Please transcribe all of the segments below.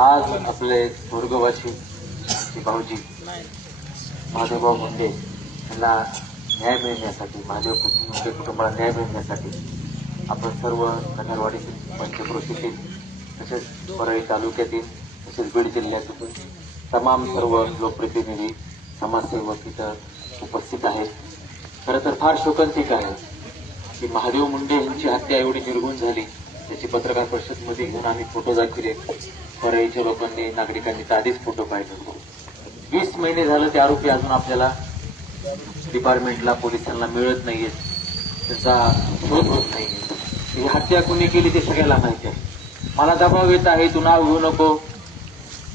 आज आपले स्वर्गवासी भाऊजी महादेवभाऊ मुंडे यांना न्याय मिळण्यासाठी महादेव मुंडे कुटुंबाला न्याय मिळण्यासाठी आपण सर्व कन्नरवाडीतील पंचक्रोशीतील तसेच परळी तालुक्यातील तसेच बीड जिल्ह्यातील तमाम सर्व लोकप्रतिनिधी समाजसेवक इथं उपस्थित आहेत. खरं तर फार शोकांतिक आहे की महादेव मुंडे यांची हत्या एवढी निर्गुण झाली त्याची पत्रकार परिषदमध्ये घेऊन आम्ही फोटो दाखविले. परळीच्या लोकांनी नागरिकांनी तर आधीच फोटो पाहिले वीस महिने झालं ते आरोपी अजून आपल्याला डिपार्टमेंटला पोलिसांना मिळत नाहीयेत त्याचा शोध होत नाहीये. हत्या कुणी केली ते सगळ्याला माहिती आहे. मला दबाव येत आहे तू नाव घेऊ नको.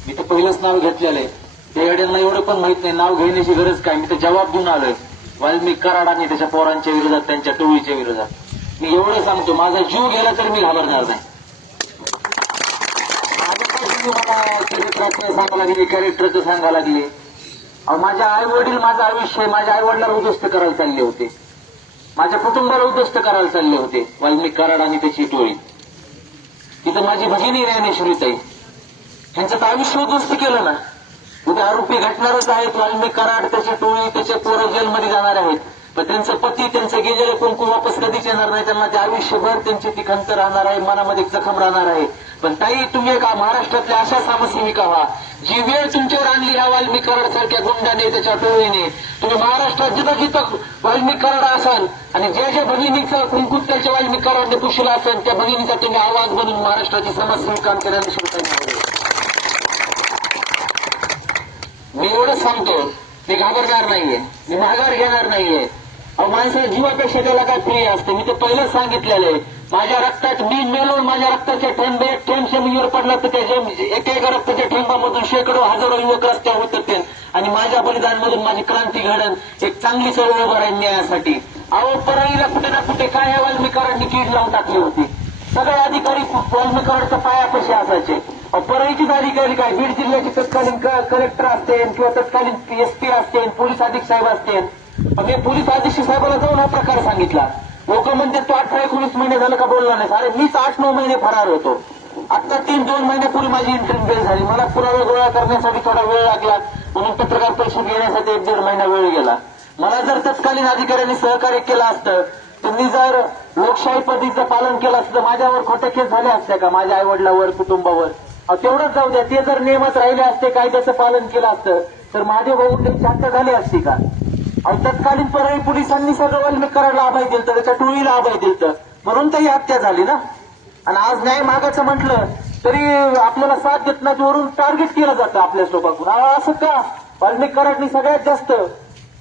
मी तर पहिलंच नाव घेतलेलं आहे. त्या येड्यांना एवढं पण माहीत नाही नाव घेण्याची गरज काय? मी तर जबाब देऊन आलोय. वाल्मिक कराड आणि त्याच्या पोरांच्या विरोधात त्यांच्या टोळीच्या विरोधात. मी एवढं सांगतो माझा जीव गेला तरी मी घाबरणार नाही. सांगायला लागले कॅरेक्टरचं सांगायला लागले माझ्या आई वडील माझं आयुष्य माझ्या आई वडिलाला उद्ध्वस्त करायला चालले होते. माझ्या कुटुंबाला उद्ध्वस्त करायला चालले होते. वाल्मिक कराड आणि त्याची टोळी. तिथं माझी भगिनी ज्ञानेश्वरीताई ह्यांचं तर आयुष्य उद्ध्वस्त केलं ना. उद्या आरोपी घटणारच आहेत. वाल्मिक कराड त्याची टोळी त्याचे पोरं जेलमध्ये जाणार आहेत. पण त्यांचं पती त्यांचं गेलेलं कुंकू वापस कधीच येणार नाही. त्यांना ते आयुष्यभर त्यांची ती खंत राहणार आहे. मनामध्ये जखम राहणार आहे. पण ताई तुम्ही एका महाराष्ट्रातल्या अशा समाजसेविका व्हा. जी वेळ तुमच्यावर आणली ह्या वाल्मिक कराड सारख्या गुंडाने त्याच्या टोळीने तुम्ही महाराष्ट्रात जिथं जिथं वाल्मिक कराड असाल आणि ज्या ज्या भगिनीचं कुंकुत त्याच्या वाल्मिक कराडने पुशीला असेल त्या भगिनीचा तुम्ही आवाज बनून महाराष्ट्राची समाजसेविका करायला सुरू करणार मी एवढंच सांगतो मी घाबरणार नाहीये मी माघार घेणार नाहीये. अहो माणसाच्या जीवापेक्षा त्याला काय प्रिय असते? मी ते पहिलं सांगितलेलं आहे. माझ्या रक्तात मी मेलो माझ्या रक्ताच्या थेंब एक थेंब जमिनीवर पडला तर त्या एक एका रक्ताच्या थेंबामधून शेकडो हजारो युवक रस्त्यावर उतरतील आणि माझ्या बलिदानमधून माझी क्रांती घडण एक चांगली चळवळ उभं राहील न्यायासाठी अहो परळीला कुठे ना कुठे काय ह्या वाल्मिकारांनी कीड लावून टाकली होती. सगळे अधिकारी वाल्मिकारांच्या पायापाशी असायचे. अहो, अधिकारी काय? बीड जिल्ह्याचे तत्कालीन कलेक्टर असते किंवा तत्कालीन एसपी असते पोलीस अधीक्षक साहेब असते मग मी पोलीस अधीक्षक साहेबाला जाऊन हा प्रकार सांगितला. लोक म्हणते तो अठरा एकोणीस महिने झालं का बोलला नाही अरे मीच आठ नऊ महिने फरार होतो. आता तीन दोन महिन्यापूर्वी माझी इंटरव्ह्यू बेल झाली. मला पुरावे गोळा करण्यासाठी थोडा वेळ लागला. म्हणून पत्रकार परिषद घेण्यासाठी एक दीड महिना वेळ गेला. मला जर तत्कालीन अधिकाऱ्यांनी सहकार्य केलं असतं त्यांनी जर लोकशाही पद्धतीचं पालन केलं असतं माझ्यावर खोटे केस झाले असते का? माझ्या आईवडिलावर कुटुंबावर? तेवढंच जाऊ द्या. ते जर नियमात राहिले असते कायद्याचं पालन केलं असतं तर माझे भाऊ शांत झाले असते का? आणि तत्कालीन परळी पोलिसांनी सगळं वाल्मिक करायला दिलं त्याच्या टोळीला आभाय दिलं म्हणून तर ही हत्या झाली ना? आणि आज न्याय मागायचं म्हटलं तरी आपल्याला साथ देत नाही वरून टार्गेट केलं जातं आपल्या लोकांकडून असं का? वाल्मिक कराडनी सगळ्यात जास्त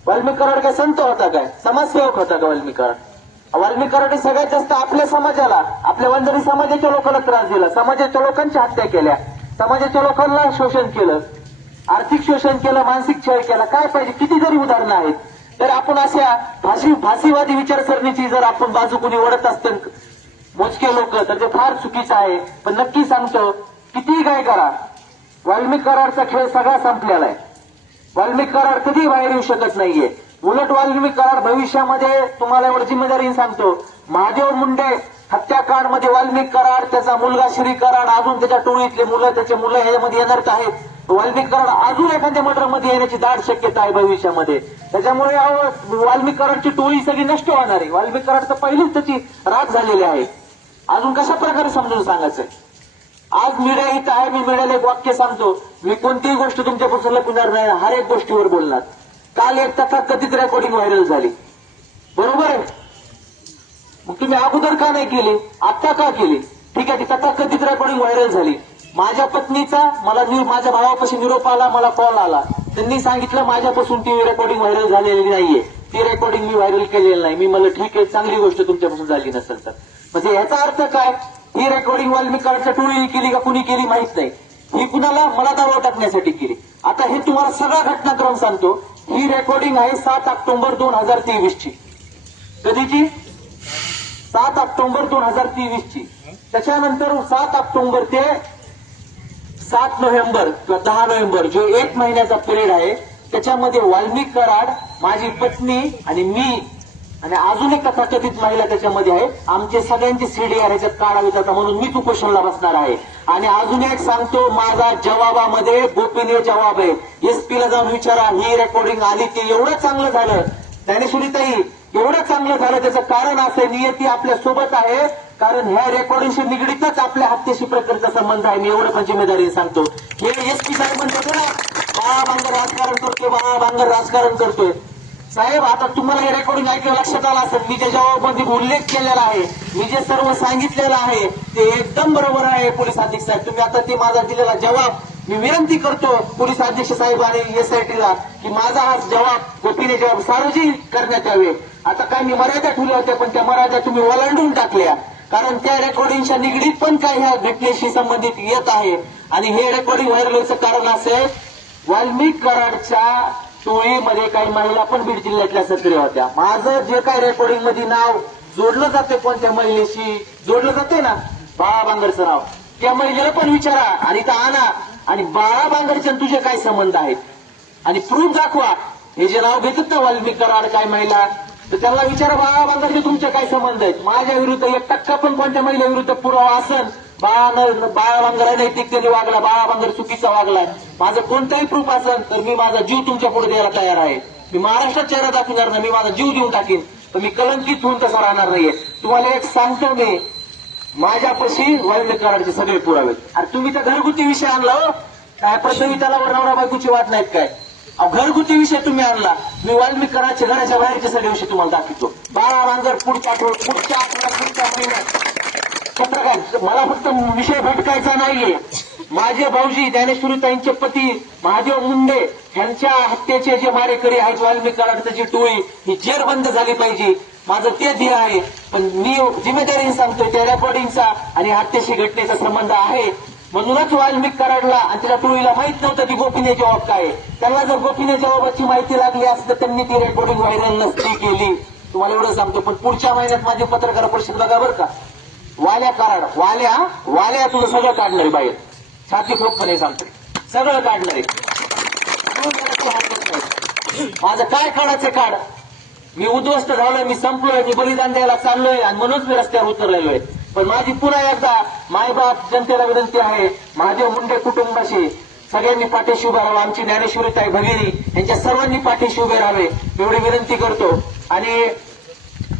वाल्मिक कराड काय संत होता काय? समाजसेवक होता का वाल्मिक कराड वाल्मिक कराडने सगळ्यात जास्त आपल्या समाजाला आपल्या वंजारी समाजाच्या लोकांना त्रास दिला. समाजाच्या लोकांच्या हत्या केल्या. समाजाच्या लोकांना शोषण केलं. आर्थिक शोषण केलं मानसिक छळ केला. काय पाहिजे? किती जरी उदाहरणं आहेत? तर आपण अशा भाषी फाशीवादी विचारसरणीची जर आपण बाजू कुणी ओढत असतं मोजके लोक तर ते फार चुकीचं आहे. पण नक्की सांगतो कितीही काय करा. वाल्मिक कराडचा खेळ सगळा संपलेला आहे. वाल्मिक करार कधी बाहेर येऊ शकत नाहीये. उलट वाल्मिक करार भविष्यामध्ये तुम्हाला एवढं जिम्मेदारीने सांगतो महादेव मुंडे हत्याकांडमध्ये वाल्मिक कराड त्याचा मुलगा श्री कराड अजून त्याच्या टोळीतले मुलं त्याचे मुलं ह्यामध्ये येणार आहेत. वाल्मिक कराड अजून एखाद्या मर्डर येण्याची दाट शक्यता आहे भविष्यामध्ये. त्याच्यामुळे अहो, वाल्मिक कराडची टोळी सगळी नष्ट होणार आहे. वाल्मिक कराड तर पहिलीच त्याची राग झालेली आहे. अजून कशा प्रकारे समजून सांगायचंय? आज मीडिया इथं आहे मी मीडियाला एक वाक्य सांगतो. मी कोणतीही गोष्ट तुमच्यापासून लपणार नाही हर एक गोष्टीवर बोलणार. काल एक तथाकथित रेकॉर्डिंग व्हायरल झाली. बरोबर आहे? मग तुम्ही अगोदर का नाही केली? आता का केली? ठीक आहे ती तथाकथित रेकॉर्डिंग व्हायरल झाली. माझ्या पत्नीचा मला माझ्या भावापाशी निरोप आला मला कॉल आला. त्यांनी सांगितलं माझ्यापासून ती रेकॉर्डिंग व्हायरल झालेली नाहीये. ती रेकॉर्डिंग मी व्हायरल केलेली नाही. मी मला ठीक आहे चांगली गोष्ट तुमच्यापासून झाली नसेल तर. म्हणजे याचा अर्थ काय? ही रेकॉर्डिंग मी कराडच्या टोळीने केली का कुणी केली माहीत नाही. ही कुणाला? मला दावा टाकण्यासाठी केली. आता हे तुम्हाला सगळा घटनाक्रम सांगतो. ही रेकॉर्डिंग आहे सात ऑक्टोबर दोन हजार तेवीस ची कधीची? सात ऑक्टोबर दोन हजार तेवीस ची त्याच्यानंतर सात ऑक्टोबर ते सात नोव्हेंबर किंवा दहा नोव्हेंबर जो एक महिन्याचा पिरियड आहे त्याच्यामध्ये वाल्मिक कराड माझी पत्नी आणि मी आणि अजून एक तथाकथित महिला त्याच्यामध्ये आहे. आमचे सगळ्यांचे सीडीआर ह्याच्यात काढावे जातात म्हणून मी उपोषणला बसणार आहे. आणि अजून एक सांगतो माझा जवाबामध्ये गोपनीय जवाब आहे. एसपीला जाऊन विचारा ही रेकॉर्डिंग आली की एवढं चांगलं झालं. ज्ञानेश्वरीताई एवढं चांगलं झालं त्याचं कारण असं नियती आपल्यासोबत आहे. कारण ह्या रेकॉर्डिंगशी निगडीतच आपल्या हत्येशी प्रकारचा संबंध आहे. मी एवढं पण जिम्मेदारी सांगतो. हे एस पी साहेब म्हणतो ना बाळा राजकारण करतोय बाळा राजकारण करतोय. साहेब आता तुम्हाला हे रेकॉर्डिंग ऐकलं लक्षात आलं असेल. मी ज्या जबाबमध्ये उल्लेख केलेला आहे मी जे सर्व सांगितलेलं आहे ते एकदम बरोबर आहे पोलीस अधीक्षक साहेब. तुम्ही आता ते माझा दिलेला जबाब मी विनंती करतो पोलीस अध्यक्ष साहेब आणि एसआयटीला की माझा हा जबाब गोपीने जबाब सार्वजनिक करण्यात यावे. आता काय मी मर्यादा ठेवल्या होत्या पण त्या मर्यादा तुम्ही ओलांडून टाकल्या. कारण त्या रेकॉर्डिंगच्या निगडीत पण काही ह्या घटनेशी संबंधित येत आहे. आणि हे रेकॉर्डिंग व्हायरल व्हायचं कारण असे वाल्मिक कराडच्या टोळीमध्ये काही महिला पण बीड जिल्ह्यातल्या सक्रिय होत्या. माझं जे काही रेकॉर्डिंगमध्ये नाव जोडलं जाते कोणत्या महिलेशी जोडलं जाते ना? बाळा बांगरचं नाव त्या महिलेला पण विचारा आणि तर आणा. आणि बाळा बांगरचे तुझे काय संबंध आहेत? आणि प्रूफ दाखवा. हे जे नाव घेतात ना वाल्मिक कराड काय महिला तर त्यांना विचारा बाळा बांगरचे तुमचे काय संबंध आहेत? माझ्या विरुद्ध एक टक्का पण कोणत्या महिलेविरुद्ध पुरावा असन? बाळा बाळा बांगर नैतिकतेने वागला बाळा बांगर चुकीचा वागला. माझं कोणताही प्रूफ असेल तर मी माझा जीव तुमच्यापुढे द्यायला तयार आहे. मी महाराष्ट्रात चेहरा दाखवणार नाही मी माझा जीव देऊन टाकीन. तर मी कलंकित होऊन तसा राहणार नाहीये. तुम्हाला एक सांगतो मी. माझ्यापाशी वाल्मिक कराडचे सगळे पुरावे आणि तुम्ही तर घरगुती विषय आणला हो. काय प्रसवी त्याला नवरा बायकोची वाट नाहीत काय? घरगुती विषय तुम्ही आणला. मी वाल्मिक घराच्या बाहेरचे सगळे विषय तुम्हाला दाखवतो. बाळा बांगर पुढच्या पुढच्या आठवड्यात पुढच्या महिन्यात. पत्रकार मला फक्त विषय भटकायचा नाहीये. माझे भाऊजी ज्ञानेश्वरीताईंचे पती महादेव मुंडे यांच्या हत्येचे जे मारेकरी आहेत वाल्मिक कराडची टोळी ही जेरबंद झाली पाहिजे. माझं ते ध्येय आहे. पण मी जिम्मेदारीने सांगतोय त्या रेकॉर्डिंगचा आणि हत्येशी घटनेचा संबंध आहे. म्हणूनच वाल्मिक कराडला आणि तिला टोळीला माहीत नव्हतं की गोपनीय जबाब काय त्यांना जर गोपनीय जबाबाची माहिती लागली असती तर त्यांनी ती रेकॉर्डिंग व्हायरल नसती केली. तुम्हाला एवढं सांगतो पण पुढच्या महिन्यात माझी पत्रकार परिषद बघा बरं का. वाल्या कराड वाल्या वाल्या तुला सगळं काढणार आहे बाहेर छाती खोपणे सांगते सगळं काढणार आहे माझं काय काढायचं काढ? मी उद्ध्वस्त झालोय मी संपलोय मी बलिदान द्यायला चाललोय आणि म्हणूनच मी रस्त्यावर उतरलेलो आहे. पण माझी पुन्हा एकदा मायबाप जनतेला विनंती आहे महादेव मुंडे कुटुंबाशी सगळ्यांनी पाठीशी उभे राहावं आमची ज्ञानेश्वरी ताई भगिनी यांच्या सर्वांनी पाठीशी उभे राहावे एवढी विनंती करतो. आणि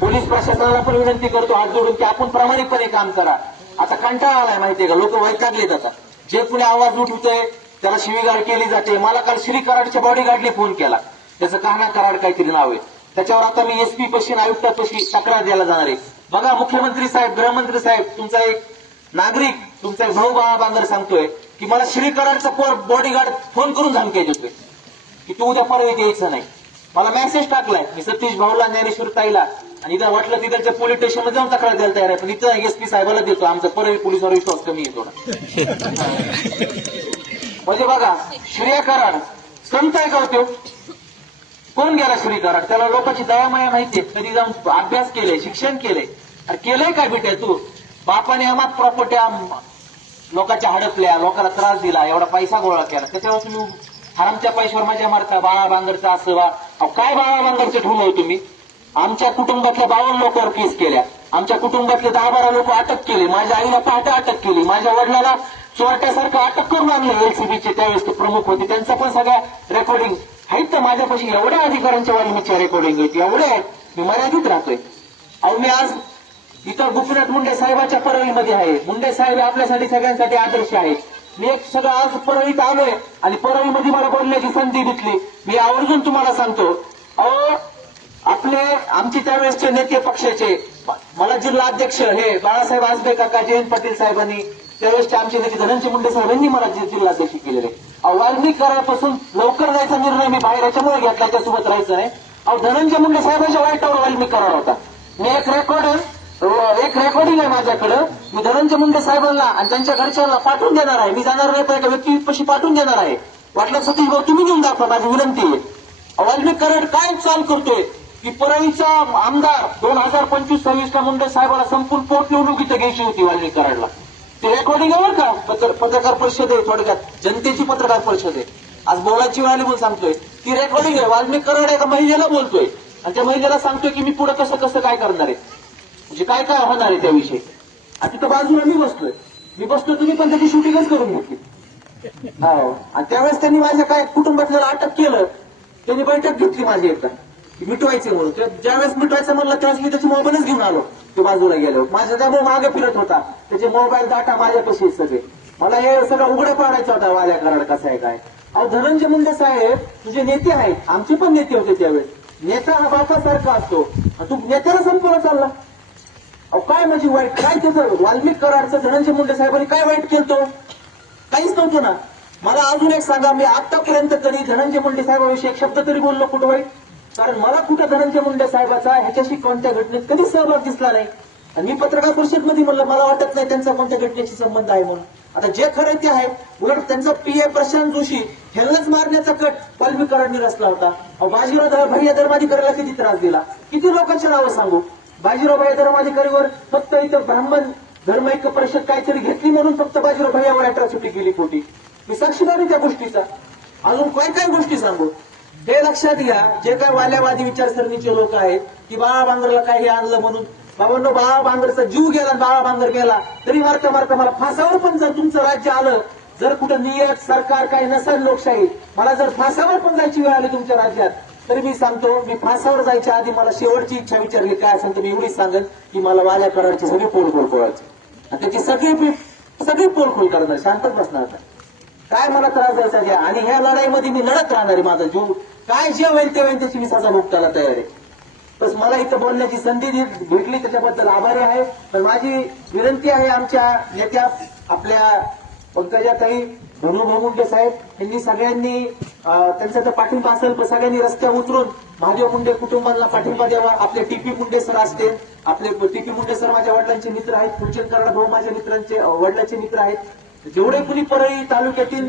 पोलीस प्रशासनाला पण विनंती करतो हात जोडून की आपण प्रामाणिकपणे काम करा. आता कंटाळा आलाय माहितीये का? लोक वैतागलेत आता. जे कुणी आवाज उठवतोय त्याला शिवीगाळ केली जाते. मला काल श्री कराडच्या बॉडीगार्डने फोन केला. त्याचं काना कराड काहीतरी नाव आहे. त्याच्यावर आता मी एसपी पशी आयुक्तापशी तक्रार द्यायला जाणार आहे. बघा मुख्यमंत्री साहेब गृहमंत्री साहेब तुमचा एक नागरिक तुमचा एक भाऊ बाळा बांगर सांगतोय की मला श्री कराडचा बॉडीगार्ड फोन करून धमकी देतोय. की तू उद्या परत यायचं नाही. मला मेसेज टाकलाय. मी सतीश भाऊला ज्ञानेश्वर ताईला आणि इथं वाटलं तिथं पोलीस स्टेशनला जाऊन तक्रार द्यायला तयार आहे. पण इथं एसपी साहेबाला देतो. आमचा परळी पोलिसावर विश्वास कमी येतो म्हणजे बघा श्रेया कराड संत आहे का हो तो? कोण गेला श्री त्याला लोकांची दयामाया माहितीये. कधी जाऊन अभ्यास केले शिक्षण केले. अरे केलंय काय बेटे तू? बापाने आम्हा प्रॉपर्ट्या लोकांच्या हडपल्या लोकांना त्रास दिला एवढा पैसा गोळा केला. त्याच्यावर तुम्ही हरामच्या पैशावर माझ्या मारता बाळा बांगरचा असं वा अहो, काय बाळा बांगरचं ठेवलं हो तुम्ही? आमच्या कुटुंबातल्या बावन्न लोकांवर केस केल्या. आमच्या कुटुंबातले दहा बारा लोक अटक केले. माझ्या आईला पहाटे अटक केली. माझ्या वडिलाला चोरट्यासारखं अटक करून आणलं. एलसीबीचे त्यावेळेस ते प्रमुख होते. त्यांचा पण सगळ्या रेकॉर्डिंग आहेत तर माझ्यापाशी एवढ्या अधिकाऱ्यांच्या वाल्मीच्या रेकॉर्डिंग आहेत एवढे आहेत. मी मर्यादित राहतोय. अहो मी आज इथं गोपीनाथ मुंडे साहेबाच्या परळीमध्ये आहे. मुंडे साहेब आपल्यासाठी सगळ्यांसाठी आदर्श आहेत. मी एक सगळं आज परळीत आलोय आणि परळीमध्ये मला बोलण्याची संधी भेटली. मी आवर्जून तुम्हाला सांगतो अहो आपले आमचे त्यावेळेसचे नेते पक्षाचे मला जिल्हा अध्यक्ष हे बाळासाहेब आजबे काका जयंत पाटील साहेबांनी त्यावेळेसचे आमचे नेते धनंजय मुंडे साहेबांनी मला जिल्हाध्यक्ष केलेले. अहो, वाल्मिक करापासून लवकर जायचा निर्णय मी बाहेर याच्यामुळे घेतला त्यासोबत राहायचं आहे अहो धनंजय मुंडे साहेबांच्या वाईटावर वाल्मिक करार होता. मी एक रेकॉर्ड हो, एक रेकॉर्डिंग आहे माझ्याकडं. मी धनंजय मुंडे साहेबांना आणि त्यांच्या घरच्यांना पाठवून देणार आहे. मी जाणार नाही पण एका व्यक्तीपाशी पाठवून देणार आहे. वाटलं सतीश भाऊ तुम्ही घेऊन दाखवा माझी विनंती आहे. वाल्मिक कराड काय चाल करतोय? की परळीचा आमदार दोन हजार पंचवीस सव्वीसला मुंडे साहेबाला संपूर्ण पोटनिवडणूक घ्यायची होती वाल्मिक कराडला. ते रेकॉर्डिंग आहे बरं का? पत्र- पत्रकार परिषद आहे थोडक्यात. जनतेची पत्रकार परिषद आहे. आज बोलायची वेळ आली म्हणून सांगतोय. ती रेकॉर्डिंग आहे. वाल्मिक कराड एका महिलेला बोलतोय. आणि त्या महिलेला सांगतोय की मी पुढे कसं कसं काय करणार आहे. म्हणजे काय काय होणार आहे त्याविषयी? आणि तिथं बाजूला मी बसतोय. मी बसतोय तुम्ही पण त्याची शूटिंगच करून घेतली हो. आणि त्यावेळेस त्यांनी माझ्या काय कुटुंबातल्याला अटक केलं त्यांनी बैठक घेतली माझी एकदा. मिटवायचे म्हणून. तर ज्यावेळेस मिटवायचं म्हणलं त्यावेळेस मी त्याचा मोबाईलच घेऊन आलो. तो बाजूला गेलो माझा त्यामुळे मागे फिरत होता. त्याचे मोबाईल डाटा माझ्यापाशी सगळे. मला हे सगळं उघडं पाडायचं होता वाल्या कराड कसं आहे काय. अहो धनंजय मुंडे साहेब तुझे नेते आहेत. आमचे पण नेते होते त्यावेळेस. नेता हा बापासारखा असतो. तू नेत्याला संपूर्ण चालला. अहो काय म्हणजे वाईट काय त्याचं वाल्मिक कराडचं धनंजय मुंडे साहेबांनी काय वाईट केलं काहीच नव्हतं ना. मला अजून एक सांगा मी आतापर्यंत कधी धनंजय मुंडे साहेबांविषयी एक शब्द तरी बोललो कुठं वाईट कारण मला कुठं धनंजय मुंडे साहेबाचा ह्याच्याशी कोणत्या घटनेत कधी सहभाग दिसला नाही. आणि मी पत्रकार परिषदमध्ये म्हणलं मला वाटत नाही त्यांचा कोणत्या घटनेशी संबंध आहे म्हणून. आता जे खरं ते आहे. उलट त्यांचा पीए प्रशांत जोशी ह्यांनाच मारण्याचा कट वाल्मिक कराडने रचला होता. बाजीराव भैया धर्माधिकाऱ्याला किती त्रास दिला? किती लोकांच्या नावं सांगू? बाजीराव भैया धर्माधिकारीवर फक्त इथं ब्राह्मण धर्म ऐक्य परिषद काहीतरी घेतली म्हणून फक्त बाजीराव भैयावर अट्रॉसिटी केली खोटी. मी साक्षीदार त्या गोष्टीचा. अजून काय काय गोष्टी सांगू? हे लक्षात घ्या जे काय वाल्यावादी विचारसरणीचे लोक आहेत की बाळा बांगरला काही आणलं म्हणून? बाबांनो बाळा बांगरचा जीव गेला बाळा बांगर गेला तरी मारता मारता मला फासावर पण जर तुमचं राज्य आलं जर कुठं नियत सरकार काही नसेल लोकशाही मला जर फासावर पण जायची वेळ आली तुमच्या राज्यात तरी मी सांगतो मी फासावर जायच्या आधी मला शेवटची इच्छा विचारली काय असेल तर मी एवढीच सांगेन की मला वाल्या कराडची सगळी पोलखोल पोल आणि त्याची सगळी पी- सगळी पोलखोल करणार शांतच बसणार काय मला त्रास द्यायचा घ्या आणि ह्या लढाईमध्ये मी लढत राहणार आहे माझा जीव. काय जे होईल ते होईल त्याची मी तयार आहे. बस मला इथं बोलण्याची संधी भेटली त्याच्याबद्दल आभारी आहे. पण माझी विनंती आहे आमच्या नेत्या आपल्या पंकजाताई धनुभाऊ मुंडे साहेब यांनी सगळ्यांनी त्यांचा तर पाठिंबा असेल पण सगळ्यांनी रस्त्यावर उतरून महादेव मुंडे कुटुंबांना पाठिंबा द्यावा. आपले टीपी मुंडे सर असतील आपले टीपी मुंडे सर माझ्या वडिलांचे मित्र आहेत फुलचंद कराड भाऊ माझ्या मित्रांचे वडिलांचे मित्र आहेत. जेवढे कुणी परळी तालुक्यातील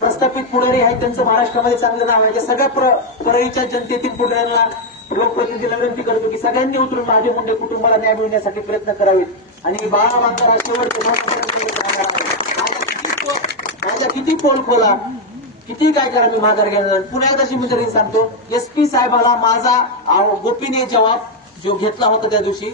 प्रस्थापित पुढारी आहेत. त्यांचं महाराष्ट्रामध्ये चांगलं नाव आहे. सगळ्या परळीच्या जनतेतील पुढाऱ्यांना लोकप्रतिनिधीला विनंती करतो की सगळ्यांनी उतरून माझे मुंडे कुटुंबाला न्याय मिळण्यासाठी प्रयत्न करावेत. आणि बाळा बांधर शेवटचे माझ्या किती पोल खोला? किती काय करा मी माघार घेणार पुन्हा एकदा मी सांगतो एस पी साहेबाला माझा गोपीनीय जवाब जो घेतला होता त्या दिवशी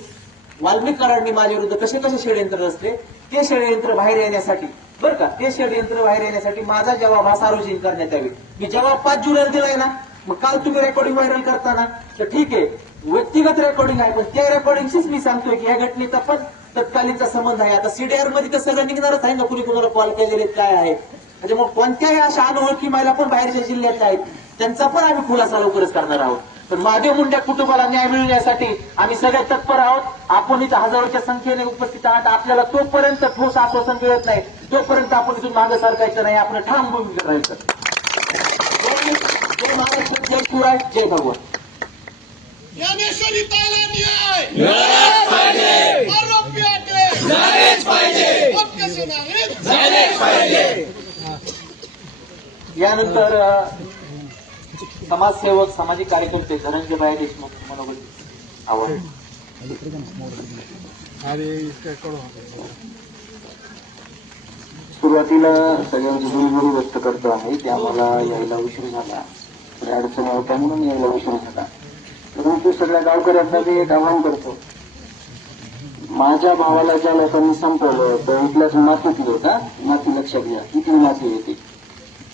वाल्मिक कराडनी माझ्या विरुद्ध कसे कसे षडयंत्र असले ते षडयंत्र बाहेर येण्यासाठी बरं का ते षडयंत्र बाहेर येण्यासाठी माझा जबाब हा सार्वजनिक करण्यात यावी. मी जबाब पाच जुलैला दिलाय ना मग काल तुम्ही रेकॉर्डिंग व्हायरल करताना. तर ठीक आहे व्यक्तिगत रेकॉर्डिंग आहे पण त्या रेकॉर्डिंगशीच मी सांगतोय की या घटनेचा पण तत्कालीनचा संबंध आहे. आता सीडीआरमध्ये तर सगळं निघणारच आहे ना कुणी कुणाला कॉल केलेले काय आहे? म्हणजे त्याच्यामुळे कोणत्याही अशा अनोळखी महिला पण बाहेरच्या जिल्ह्यातल्या आहेत त्यांचा पण आम्ही खुलासा लवकरच करणार आहोत. पण महादेव मुंड्या कुटुंबाला न्याय मिळण्यासाठी आम्ही सगळे तत्पर आहोत. आपण इथं हजारोच्या संख्येने उपस्थित आहात. आपल्याला तोपर्यंत ठोस आश्वासन मिळत नाही. तोपर्यंत आपण इथून मागे सरकायचं नाही आपण ठाम भूमिका राहायचं जय जय महाराष्ट्र जय शिवराय जय भगवान. ज्ञानेश्वरी ताला न्याय झालेच पाहिजे झालेच पाहिजे यानंतर समाजसेवक सामाजिक कार्यकर्ते धनंजय भाई देशमुख मनोबल आवाज सुरुवातीला सगळ्यांची दिलगिरी व्यक्त करतो आहे की आम्हाला यायला उशीर झाला. थोडी अडचण होत्या म्हणून यायला उशीर झाला. परंतु सगळ्या गावकऱ्यांना मी एक आव्हान करतो. माझ्या भावाला ज्या लोकांनी संपवलं तर इथल्याच मातीतली होता. माती लक्षात घ्या इथली माती येते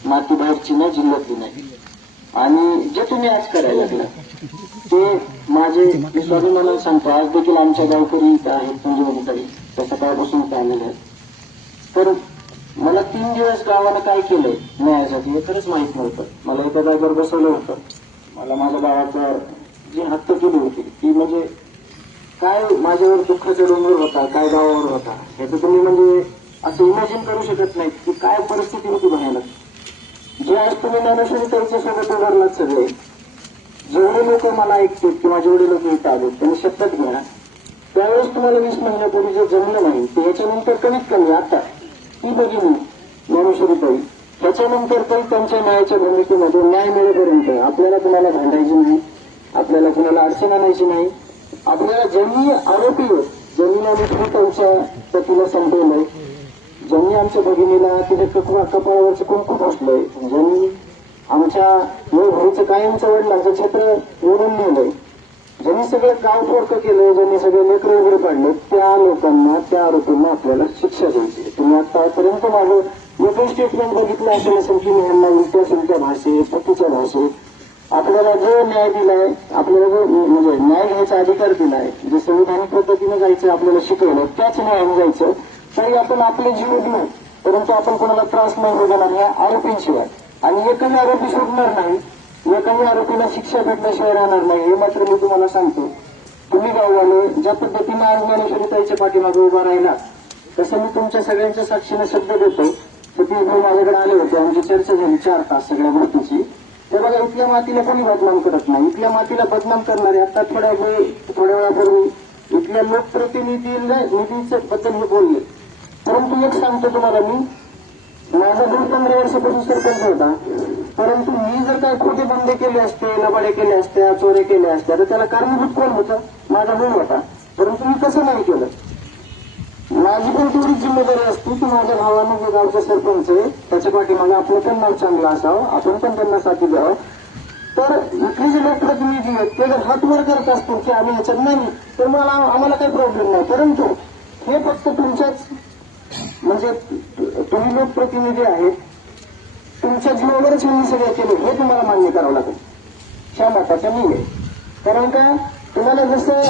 माती बाहेरची नाही जिल्ह्यातली नाही. आणि जे तुम्ही आज करायला लागला ते माझे मी सांगतो. आज देखील आमच्या गावकरी इथं आहेत संजीवनीताई त्या सकाळपासून काळापासून आलेले आहेत. तर मला तीन दिवस गावानं काय केलंय न्यायासाठी हे खरंच माहीत नव्हतं. मला एका जागेवर बसवलं होतं. मला माझ्या गावाचं जी हत्या केली होती ती म्हणजे काय माझ्यावर दुःखाचा डोंगर होता काय गावावर होता ह्याचं तुम्ही म्हणजे असं इमॅजिन करू शकत नाही की काय परिस्थिती होती भयानक जे आज तुम्ही ज्ञानेश्वरी त्यांच्यासोबत उभारलात सगळे जेवढे लोक मला ऐकतात किंवा जेवढे लोक इथं आलेत त्यांनी शपथ घ्या. त्यावेळेस तुम्हाला वीस महिन्यापूर्वी जे जमलं नाही ते ह्याच्यानंतर कमीत कमी आता. ती बघितली ज्ञानेश्वरी त्याच्यानंतर तरी त्यांच्या न्यायाच्या भूमिकेमध्ये न्याय मिळेपर्यंत आपल्याला कुणाला भांडायची नाही आपल्याला कुणाला अडचण आणायची नाही. आपल्याला ज्यांनी आरोपी आहेत, ज्यांनी त्यांच्या पतीला संपवलंय ज्यांनी आमच्या भगिनीला तिच्या कपा कपाळावरचं कुंकू पोचलंय ज्यांनी आमच्या मूळ घरीचं कायमचं वडिलांचं क्षेत्र ओढून नेलंय ज्यांनी सगळं गाव फोडकं केलं ज्यांनी सगळे लेकर वगैरे पाडले त्या लोकांना त्या आरोपींना आपल्याला शिक्षा द्यायची तुम्ही आतापर्यंत माझं एकही स्टेटमेंट बघितलं असेल असेल की मी यांना उलट्या सुलट्या भाषेत चुकीच्या भाषेत आपल्याला जो न्याय दिलाय आपल्याला जो म्हणजे न्याय घ्यायचा अधिकार दिलाय जे संविधानिक पद्धतीने जायचं आपल्याला शिकवलं त्याच न्यायाने जायचं तरी आपण आपले जीव देऊ. परंतु आपण कोणाला त्रास नाही होणार या आरोपींशिवाय. आणि एकही आरोपी सोडणार नाही एकाही आरोपीला शिक्षा भेटल्याशिवाय राहणार नाही हे मात्र मी तुम्हाला सांगतो. तुम्ही गाववाले ज्या पद्धतीने आज ज्ञानेश्वरीताईच्या पाठीमागे उभा राहिला तसं मी तुमच्या सगळ्यांच्या साक्षीने शब्द देतो. तर ती भाऊ माझ्याकडे आले होते आमची चर्चा झाली चार तास सगळ्या गोष्टीची. तर बघा इथल्या मातीला कोणी बदनाम करत नाही. इथल्या मातीला बदनाम करणारे आता थोड्या वेळ थोड्या वेळापूर्वी इथल्या लोकप्रतिनिधीला निधीच्या बद्दल हे बोलले. परंतु एक सांगतो तुम्हाला मी. माझा दोन पंधरा वर्षापासून सरपंच होता. परंतु मी जर काय खोटे बंदे केले असते लबाडे केले असत्या चोऱ्या केल्या असत्या तर त्याला कारणीभूत कोण होतं? माझा गुण होता. परंतु मी कसं नाही केलं? माझी पण तेवढी जिम्मेदारी असते की माझ्या भावानं जे गावचे सरपंच आहे त्याच्या पाठीमागे आपलं पण नाव चांगलं असावं आपण पण त्यांना साथी द्यावं. तर इथले जे लोकप्रतिनिधी आहेत ते जर हात वर करत असतील की आम्ही ह्याच्यात नाही तर मला आम्हाला काही प्रॉब्लेम नाही. परंतु हे फक्त तुमच्याच म्हणजे तुम्ही लोकप्रतिनिधी आहेत तुमच्या जीवावरच यांनी सगळं केलं हे तुम्हाला मान्य करावं लागेल. ह्या मताचा मी कारण का तुम्हाला जसं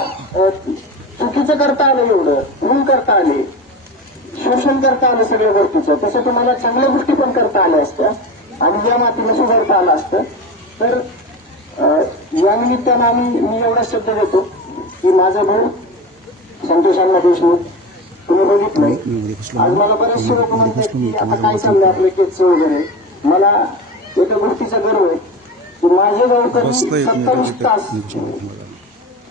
चुकीचं करता आलं एवढं गुण करता आले शोषण करता आलं सगळ्या गोष्टीचं तसं तुम्हाला चांगल्या गोष्टी पण करता आल्या असत्या आणि या मातीला सुधारता आलं असतं. तर या निमित्तानं आम्ही मी एवढा शब्द देतो की माझा भाऊ संतोष अण्णा देशमुख तुम्ही बघितलंय. आज मला बरेचसे लोक म्हणतात की आता काय चाललंय आपलं केसचं वगैरे. मला एका गोष्टीचा गर्व आहे की माझे गावकरी सत्तावीस तास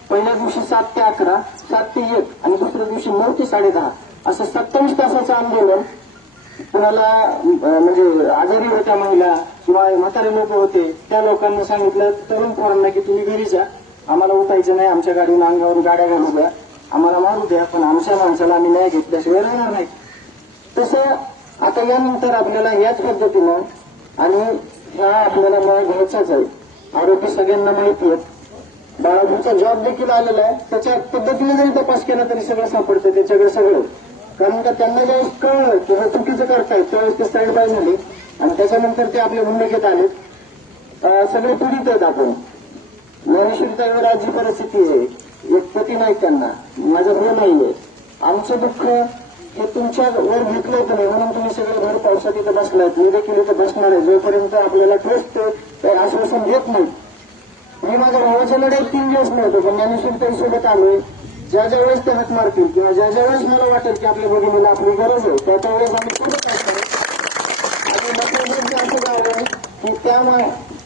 पहिल्या दिवशी सात ते अकरा सात ते एक आणि दुसऱ्या दिवशी नऊ ते साडेदहा असं सत्तावीस तासाचं आंदोलन. कुणाला म्हणजे आजारी होत्या महिला किंवा म्हातारे लोक होते त्या लोकांनी सांगितलं तरुण पोरांना की तुम्ही घरी जा. आम्हाला उठायचं नाही आमच्या गाडीहून अंगावरून गाड्या घालू द्या. आम्हाला मारू द्या पण आमच्या माणसाला आम्ही न्याय घेतल्याशिवाय राहणार नाही. तसं आता यानंतर आपल्याला याच पद्धतीनं आणि ह्या आपल्याला न्याय घ्यायचाच आहे. आरोपी सगळ्यांना माहिती आहेत बाळापूरचा जॉब देखील आलेला आहे. त्याच्या पद्धतीने जरी तपास केला तरी सगळं सापडतं त्याच्याकडे सगळं कारण का त्यांना ज्यावेळेस कळलं की हे चुकीचं करतायत त्यावेळेस ते साईड बाय झाले. आणि त्याच्यानंतर ते आपल्या भूमिकेत आलेत सगळे पीडित आहेत आपण. ज्ञानेश्वरीचा राज्य परिस्थिती आहे. एक पती नाही त्यांना. माझं भाऊ नाहीये. आमचं दुःख हे तुमच्या वर घेतलं होतं नाही? म्हणून तुम्ही सगळे भर पावसात इथं बसलात. मी देखील इथं बसणार आहे. जोपर्यंत आपल्याला ट्रस्ट आश्वासन देत नाही. मी माझ्या भावाच्या लढाईत तीन दिवस नव्हतो पण ज्ञानेश्वर सोबत आलोय. ज्या ज्या वेळेस ते हात मारतील किंवा ज्या ज्या वेळेस मला वाटेल की आपल्या भगिनीला आपली गरज आहे त्या त्या वेळेस आम्ही सोबत असतो आणि असं झालं की त्या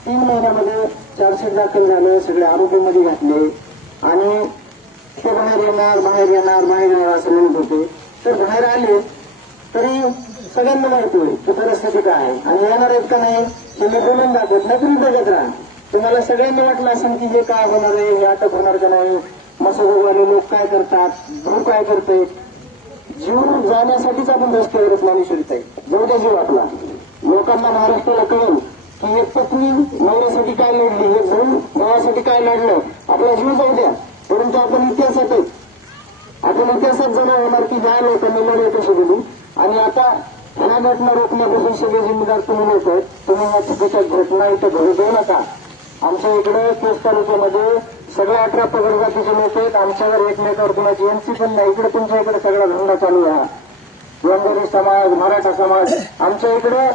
तीन महिन्यामध्ये चार्जशीट दाखल झालं सगळे आरोपीमध्ये घातले. आणि ते बाहेर येणार बाहेर येणार बाहेर येणार असं म्हणत होते. तर बाहेर आले तरी सगळ्यांना माहिती होईल की परिस्थिती काय आहे. आणि येणार आहेत का नाही हे मी बोलून दाखवत नाही तुम्ही बघत राहा. तुम्हाला सगळ्यांनी वाटलं असेल की हे काय होणार आहे हे अटक होणार का नाही? मसोबावाले लोक काय करतात? भाऊ काय करते जीव जाण्यासाठीच आपण रस्त्यावर ज्ञानेश्वरीत आहे जाऊ द्या जीव आपला. लोकांना महाराष्ट्राला कळेल की एक पत्नी नवऱ्यासाठी काय लढली एक भाऊ भावासाठी काय लढलं? आपला जीव जाऊ द्या. परंतु आपण इतिहासात आहे. आपण इतिहासात जमा होणार की ह्या लोकांनी लढाई कशी दिली आणि आता ह्या घटना रोखण्यापासून सगळे जिम्मेदार तुम्ही लोक आहेत. तुम्ही या चुकीच्या घटना इथं घडू देऊ नका. आमच्या इकडे केस तालुक्यामध्ये सगळे अठरा पगड जातीचे लोक आहेत. आमच्यावर एकमेकावर कुणाची एनसी पण नाही. इकडे तुमच्या इकडे सगळा धंदा चालू आहे वंगोरी समाज मराठा समाज आमच्या इकडे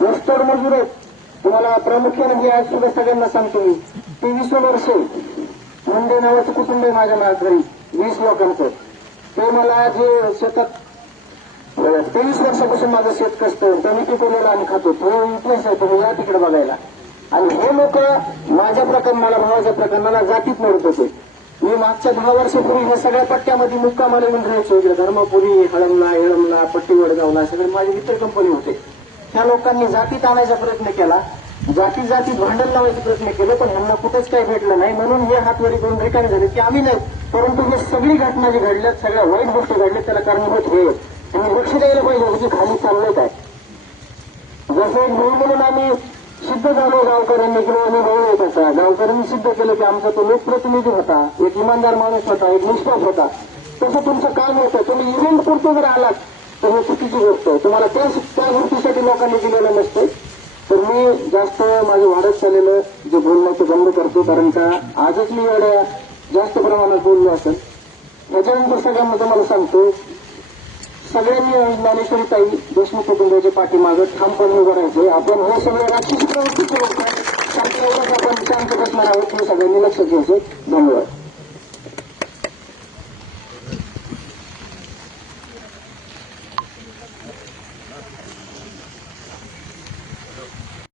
रस्त्यावर मजूर आहेत. तुम्हाला प्रामुख्याने मी आज सुद्धा सगळ्यांना सांगतो मी. तेवीस वर्ष मुंडे नावाचं कुटुंब आहे माझ्या माझ्या घरी वीस लोकांचं. ते मला जे शेतात तेवीस वर्षापासून माझं शेत कसतं त्यांनी पिकवलेलं आम्ही खातो. तो इतिहास आहे तुम्ही या तिकडे बघायला. आणि हे लोक माझ्या प्रकरण मला भावाच्या प्रकरणाला जातीत मोडत होते. मी मागच्या दहा वर्षापूर्वी ह्या सगळ्या पट्ट्यामध्ये मुक्कामाला म्हणून राहायचो. इकडे धर्मपुरी हळमला हेळमला पट्टी वडगावला सगळे माझे मित्र कंपनी होते. त्या लोकांनी जातीत आणायचा प्रयत्न केला. जाती जातीत भांडण लावायचे प्रयत्न केले पण ह्यांना कुठेच काही भेटलं नाही. म्हणून हे हातवरी करून रिकामे झाले की आम्ही नाही. परंतु हे सगळी घटना जी घडल्यात सगळ्या वाईट गोष्टी घडल्या त्याला कारणीभूत हे. त्यांनी लक्ष द्यायला पाहिजे की खाली चाललंय काय. जसं एक मूळ म्हणून आम्ही सिद्ध झालो गावकऱ्यांनी किंवा अनुभव येत असा गावकऱ्यांनी सिद्ध केलं की आमचा तो लोकप्रतिनिधी होता एक इमानदार माणूस होता एक निष्पाप होता. तसं तुमचं काम होतं. तुम्ही इव्हेंट करतो जर आलात तर हे चुकीची गोष्ट आहे. तुम्हाला त्या त्या गोष्टीसाठी लोकांनी दिलेलं नसतं तर मी जास्त माझं वाढत चाललेलं जे बोलण्याचं बंद करतो कारण का आजच मी एवढ्या जास्त प्रमाणात बोललो असेल. याच्यानंतर सगळ्यांना तुम्हाला सांगतो सगळ्यांनी ज्ञानेश्वरी ताई देशमुख कुटुंबाच्या पाठीमागं ठामपणे उभं राहायचं आपण हे सगळं राजकीय प्रवृत्तीचे लोक आहेत. आपण शांत बसणार आहोत हे सगळ्यांनी लक्षात घ्यायचं धन्यवाद.